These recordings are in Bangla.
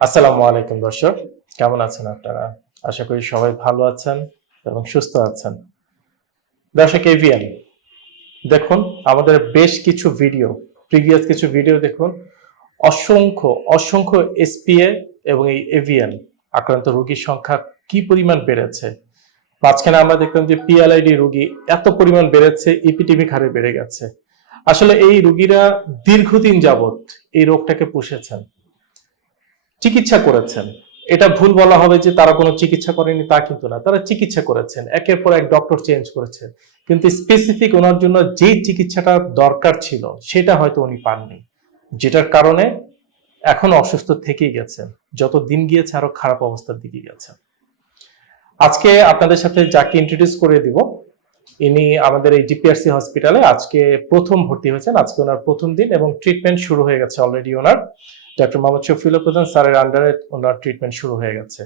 আসসালামু আলাইকুম দর্শক, কেমন আছেন আপনারা? আশা করি সবাই ভালো আছেন এবং সুস্থ আছেন। দর্শক এভিএন দেখুন, আমাদের বেশ কিছু ভিডিও প্রিভিয়াস কিছু ভিডিও দেখুন, অসংখ্য অসংখ্য এসপিএ এবং এই এভিএন আক্রান্ত রোগীর সংখ্যা কি পরিমাণ বেড়েছে? মাঝখানে আমরা দেখলাম যে পিএলআইডি রোগী এত পরিমাণ বেড়েছে ইপিটিমিক হারে বেড়ে গেছে। আসলে এই রোগীরা দীর্ঘদিন যাবত এই রোগটাকে পুষেছেন। চিকিৎসা করেছেন। এটা ভুল বলা হবে যে তারা কোনো চিকিৎসা করেনি, তা কিন্তু না। তারা চিকিৎসা করেছেন। একের পর এক ডক্টর চেঞ্জ করেছেন। কিন্তু স্পেসিফিক ওনার জন্য যেই চিকিৎসাটা দরকার ছিল, সেটা হয়তো উনি পাননি। যেটার কারণে এখন অসুস্থ থেকেই গেছেন। যত দিন গিয়েছে, আরও খারাপ অবস্থার দিকে গেছেন। আজকে আপনাদের সাথে যাকে ইন্ট্রোডিউস করে দিব, ইনি আমাদের এই ডিপিআরসি হসপিটালে আজকে প্রথম ভর্তি হয়েছেন। আজকে ওনার প্রথম দিন এবং ট্রিটমেন্ট শুরু হয়ে গেছে অলরেডি ওনার। ডক্টর মোহাম্মদ শফিউল প্রধান স্যারের আন্ডারে ওনার ট্রিটমেন্ট শুরু হয়ে গেছে।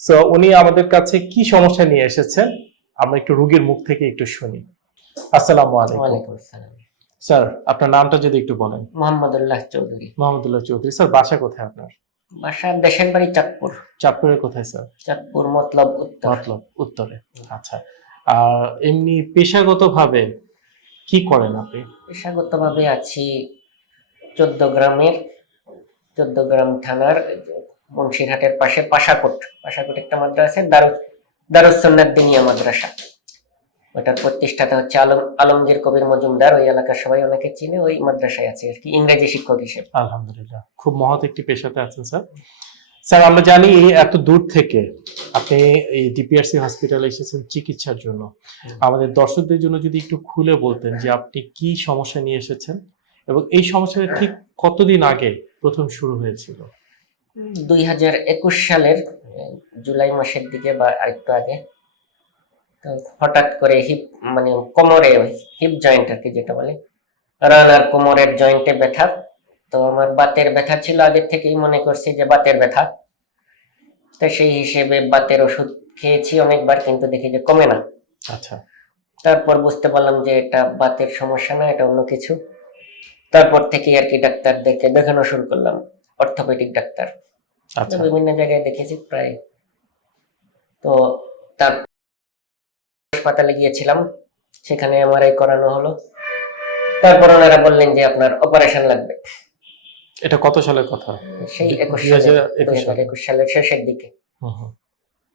সো উনি আমাদের কাছে কি সমস্যা নিয়ে এসেছেন আমরা একটু রোগীর মুখ থেকে একটু শুনি। আসসালামু আলাইকুম। স্যার আপনার নামটা যদি একটু বলেন। মোহাম্মদুল্লাহ চৌধুরী। মোহাম্মদুল্লাহ চৌধুরী। স্যার বাসা কোথায় আপনার? বাসা দেশের বাড়ি চাঁদপুর। চাঁদপুরের কোথায় স্যার? চাঁদপুর মতলব উত্তর। মতলব উত্তরে। আচ্ছা। আর এমনি পেশাগতভাবে কি করেন আপনি? পেশাগত ভাবে আছি চোদ্দ গ্রামের চোদ্দ গ্রাম থানার মুন্সিরহাটের পাশে পাশাকোট। পাশাকোট একটা মাদ্রাসা দারু দারুসন্নাথ দিনিয়া মাদ্রাসা। ওটার প্রতিষ্ঠাতা হচ্ছে আলম আলমগীর কবির মজুমদার। ওই এলাকার সবাই অনেকে চিনে ওই মাদ্রাসায় আছে আর কি ইংরেজি শিক্ষক হিসেবে। আলহামদুলিল্লাহ। খুব মহৎ একটি পেশাতে আছেন স্যার। স্যার আমরা জানি এত দূর থেকে আপনি এই ডিপিআরসি হসপিটালে এসেছেন চিকিৎসার জন্য। আমাদের দর্শকদের জন্য যদি একটু খুলে বলতেন যে আপনি কি সমস্যা নিয়ে এসেছেন? এবং এই সমস্যাটা ঠিক কতদিন আগে প্রথম শুরু হয়েছিল? দুই হাজার একুশ সালের জুলাই মাসের দিকে বা আরেকটু আগে। তো হঠাৎ করে হিপ মানে কোমরে হিপ জয়েন্ট আর কি যেটা বলে রান আর কোমরের জয়েন্টে ব্যথা। তো আমার বাতের ব্যথা ছিল আগের থেকেই মনে করছি যে বাতের ব্যথা। তো সেই হিসেবে বাতের ওষুধ খেয়েছি অনেকবার কিন্তু দেখি যে কমে না। আচ্ছা। তারপর বুঝতে পারলাম যে এটা বাতের সমস্যা না এটা অন্য কিছু। তারপর থেকে আর কি ডাক্তারদেরকে দেখানো শুরু করলাম অর্থোপেডিক ডাক্তার। আচ্ছা। বিভিন্ন জায়গায় দেখেছি প্রায়। তো তার হাসপাতালে গিয়েছিলাম সেখানে এমআরআই করানো হলো। তারপর ওনারা বললেন যে আপনার অপারেশন লাগবে। এটা কত সালের কথা? সেই একুশ একুশ সালের শেষের দিকে।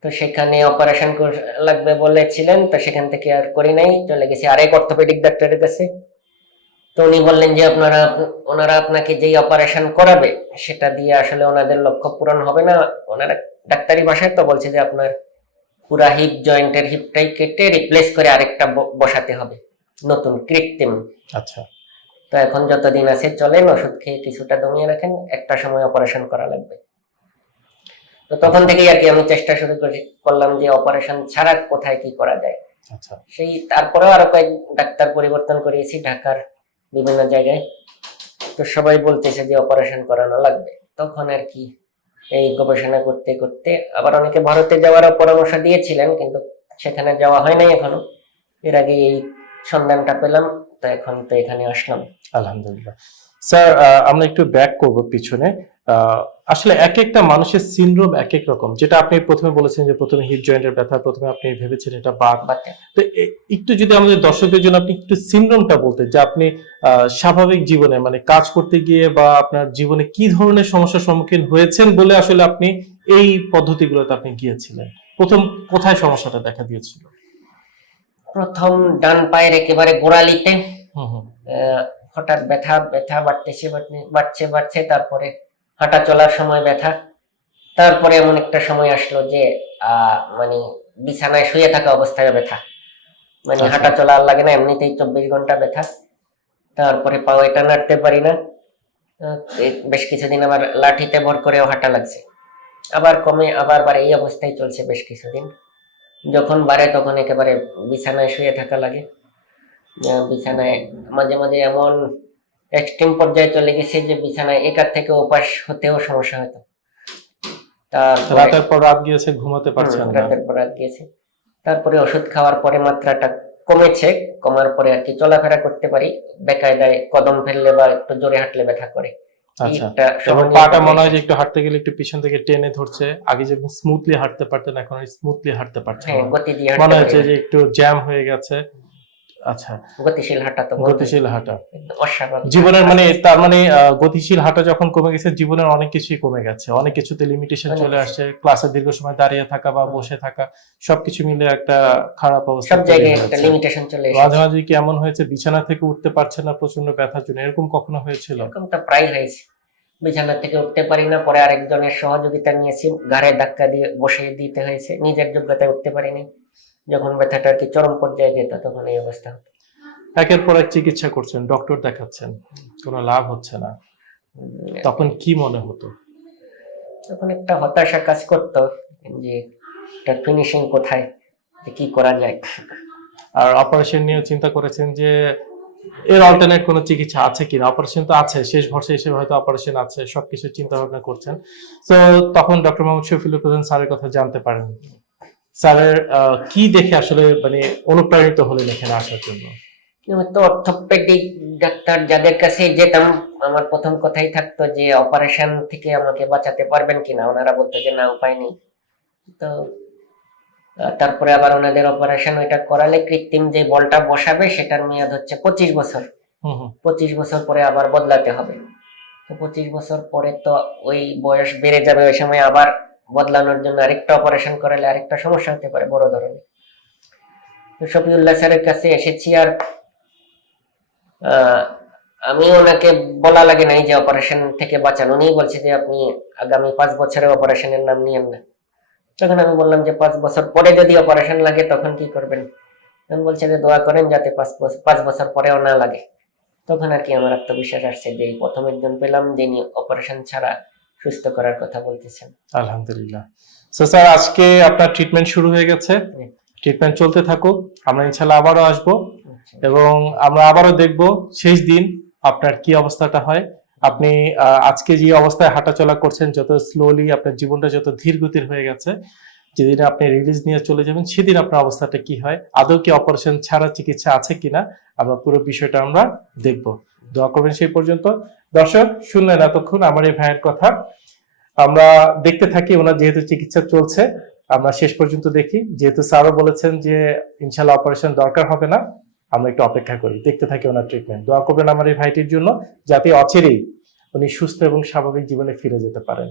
তো সেখানে অপারেশন লাগবে বলেছিলেন তো সেখান থেকে আর করি নাই চলে গেছি আরেক অর্থোপেডিক ডাক্তারের কাছে। তো উনি বললেন যে আপনারা ওনারা আপনাকে যেই অপারেশন করাবে সেটা দিয়ে আসলে ওনাদের লক্ষ্য পূরণ হবে না। ওনারা ডাক্তারি ভাষায় তো বলছে যে আপনার পুরা হিপ জয়েন্টের হিপটাই কেটে রিপ্লেস করে আরেকটা বসাতে হবে নতুন কৃত্রিম। আচ্ছা। তো এখন যতদিন আছে চলেন ওষুধ খেয়ে কিছুটা দমিয়ে রাখেন একটা সময় অপারেশন করা লাগবে। তো তখন থেকেই আর কি আমি চেষ্টা শুরু করি করলাম যে অপারেশন ছাড়া কোথায় কি করা যায়। আচ্ছা। সেই তারপরেও আরও কয়েক ডাক্তার পরিবর্তন করিয়েছি ঢাকার বিভিন্ন জায়গায়। তো সবাই বলতেছে যে অপারেশন করানো লাগবে। তখন আর কি এই গবেষণা করতে করতে আবার অনেকে ভারতে যাওয়ারও পরামর্শ দিয়েছিলেন, কিন্তু সেখানে যাওয়া হয় নাই এখনও। এর আগে এই সন্ধানটা পেলাম, তো এখন তো এখানে আসলাম। আলহামদুলিল্লাহ। স্যার আমরা একটু ব্যাক করব পিছনে। আসলে এক একটা মানুষের সিনড্রোম এক এক রকম। যেটা আপনি প্রথমে বলেছেন যে প্রথমে হিপ জয়েন্টের ব্যথা প্রথমে আপনি ভেবেছিলেন এটা বাতে তো একটু যদি আমাদের দর্শকদের জন্য আপনি একটু সিনড্রোমটা বলতেন যে আপনি স্বাভাবিক জীবনে মানে কাজ করতে গিয়ে বা আপনার জীবনে কি ধরনের সমস্যার সম্মুখীন হয়েছেন বলে আসলে আপনি এই পদ্ধতিগুলোতে আপনি গিয়েছিলেন? প্রথম কোথায় সমস্যাটা দেখা দিয়েছিল? প্রথম ডান পায়ের একেবারে গোড়ালিতে হুম হুম। আহ, হঠাৎ ব্যথা ব্যথা বাড়তেছে বাড়তে- বাড়ছে বাড়ছে তারপরে হাঁটা চলার সময় ব্যথা। তারপরে এমন একটা সময় আসলো যে মানে বিছানায় শুয়ে থাকা অবস্থায় ব্যথা। মানে আচ্ছা। হাঁটা চলা আর লাগে না এমনিতেই চব্বিশ ঘণ্টা ব্যথা। তারপরে পাও এটা নাড়তে পারি না। বেশ কিছুদিন আবার লাঠিতে ভর করেও হাঁটা লাগছে। আবার কমে আবার বাড়ে এই অবস্থায় চলছে বেশ কিছুদিন। যখন বাড়ে তখন একেবারে বিছানায় শুয়ে থাকা লাগে। বিছানায় মাঝে মাঝে এমন এক্সট্রিম পর্যায়ে চলে গেছে যে বিছানায় একার থেকে উপাস হতেও সমস্যা হতো। তারপরে রাতের পর রাত গিয়েছে ঘুমাতে পারছেন না রাতের পর রাত গিয়েছে। তারপরে ওষুধ খাওয়ার পরে মাত্রাটা কমেছে কমার পরে আর কি চলাফেরা করতে পারি। বেকায়দায় কদম ফেললে বা একটু জোরে হাঁটলে ব্যথা করে। আচ্ছা। পাটা মনে হয় যে একটু হাঁটতে গেলে একটু পিছন থেকে টেনে ধরছে। আগে যেমন স্মুথলি হাঁটতে পারতেন এখন স্মুথলি হাঁটতে পারছেন হ্যাঁ দিয়ে মনে হচ্ছে যে একটু জ্যাম হয়ে গেছে। আচ্ছা। গতিশীল হাঁটা তো গতিশীল হাঁটা। অস্বাভাবিক। জীবনের মানে তার মানে গতিশীল হাঁটা যখন কমে গেছে জীবনের অনেক কিছুই কমে গেছে। অনেক কিছুতে লিমিটেশন চলে আসছে। ক্লাসে দীর্ঘ সময় দাঁড়িয়ে থাকা বা বসে থাকা সবকিছু মিলে একটা খারাপ অবস্থা সব জায়গায় একটা লিমিটেশন চলে এসেছে। মাঝে কি এমন হয়েছে বিছানা থেকে উঠতে পারছে না প্রচণ্ড ব্যথার জন্য এরকম কখনো হয়েছিল? প্রায় হয়েছে। বিছানা থেকে উঠতে পারি না পরে আরেকজনের সহযোগিতা নিয়েছি ঘাড়ে ধাক্কা দিয়ে বসিয়ে দিতে হয়েছে নিজের যোগ্যতায় উঠতে পারিনি। যখন ব্যথাটা আর কি চরম পর্যায়ে যেত তখন এই অবস্থা। হতো একের পর এক চিকিৎসা করছেন ডক্টর দেখাচ্ছেন কোনো লাভ হচ্ছে না। তখন কি মনে হতো? তখন একটা হতাশা কাজ করতো যে এটার ফিনিশিং কোথায় কি করা যায়। আর অপারেশন নিয়ে চিন্তা করেছেন যে এর অল্টারনেট কোনো চিকিৎসা আছে কিনা? অপারেশন তো আছে, শেষ ভরসা হিসেবে হয়তো অপারেশন আছে সবকিছু চিন্তা ভাবনা করছেন। তো তখন ডক্টর মোহাম্মদ শফিউল প্রধান স্যারের কথা জানতে পারেন। স্যারের কি দেখে আসলে মানে অনুপ্রাণিত হলেন এখানে আসার জন্য? তো অর্থোপেডিক ডাক্তার যাদের কাছে যেতাম, আমার প্রথম কথাই থাকতো যে অপারেশন থেকে আমাকে বাঁচাতে পারবেন কিনা? ওনারা বলতো যে, না, উপায় নেই। তো তারপরে আবার ওনাদের অপারেশন ওইটা করালে কৃত্রিম যে বলটা বসাবে সেটার মেয়াদ হচ্ছে পঁচিশ বছর। পঁচিশ বছর পরে আবার বদলাতে হবে। তো পঁচিশ বছর পরে তো ওই বয়স বেড়ে যাবে ওই সময় আবার বদলানোর জন্য আরেকটা অপারেশন করালে আরেকটা সমস্যা হতে পারে বড় ধরনের। তো শফিউল্লাহ স্যারের কাছে এসেছি আর আহ, আমি ওনাকে বলা লাগে নাই যে অপারেশন থেকে বাঁচান। উনি বলছে যে আপনি আগামী পাঁচ বছরের অপারেশনের নাম নিয়েন না। তখন আমি বললাম যে পাঁচ বছর পরে যদি অপারেশন লাগে তখন কি করবেন? তখন বলছে যে দোয়া করেন যাতে পাঁচ বছর পাঁচ বছর পরেও না লাগে। তখন আর কি আমার আত্মবিশ্বাস আসছে যে প্রথম একজন পেলাম যিনি অপারেশন ছাড়া সুস্থ করার কথা বলতেছেন। আলহামদুলিল্লাহ। সো স্যার আজকে আপনার ট্রিটমেন্ট শুরু হয়ে গেছে। ট্রিটমেন্ট চলতে থাকুক। আমরা ইনশাল্লাহ আবারও আসব আচ্ছা। এবং আমরা আবারও দেখব শেষ দিন আপনার কি অবস্থাটা হয়। আপনি আজকে যে অবস্থায় হাঁটাচলা করছেন, যত স্লোলি আপনার জীবনটা যত ধীর গতির হয়ে গেছে, যেদিন আপনি রিলিজ নিয়ে চলে যাবেন, সেদিন আপনার অবস্থাটা কি হয়? আদৌ কি অপারেশন ছাড়া চিকিৎসা আছে কিনা? আমরা পুরো বিষয়টা আমরা দেখব। দোয়া করবেন সেই পর্যন্ত। দর্শক, শুনলেন এতক্ষণ আমার এই ভাইয়ের কথা। আমরা দেখতে থাকি, ওনার যেহেতু চিকিৎসা চলছে, আমরা শেষ পর্যন্ত দেখি। যেহেতু স্যারও বলেছেন যে, ইনশাল্লাহ অপারেশন দরকার হবে না। আমরা একটু অপেক্ষা করি, দেখতে থাকি ওনার ট্রিটমেন্ট দোয়া করবেন আমার এই ভাইটির জন্য, যাতে অচেরেই উনি সুস্থ এবং স্বাভাবিক জীবনে ফিরে যেতে পারেন।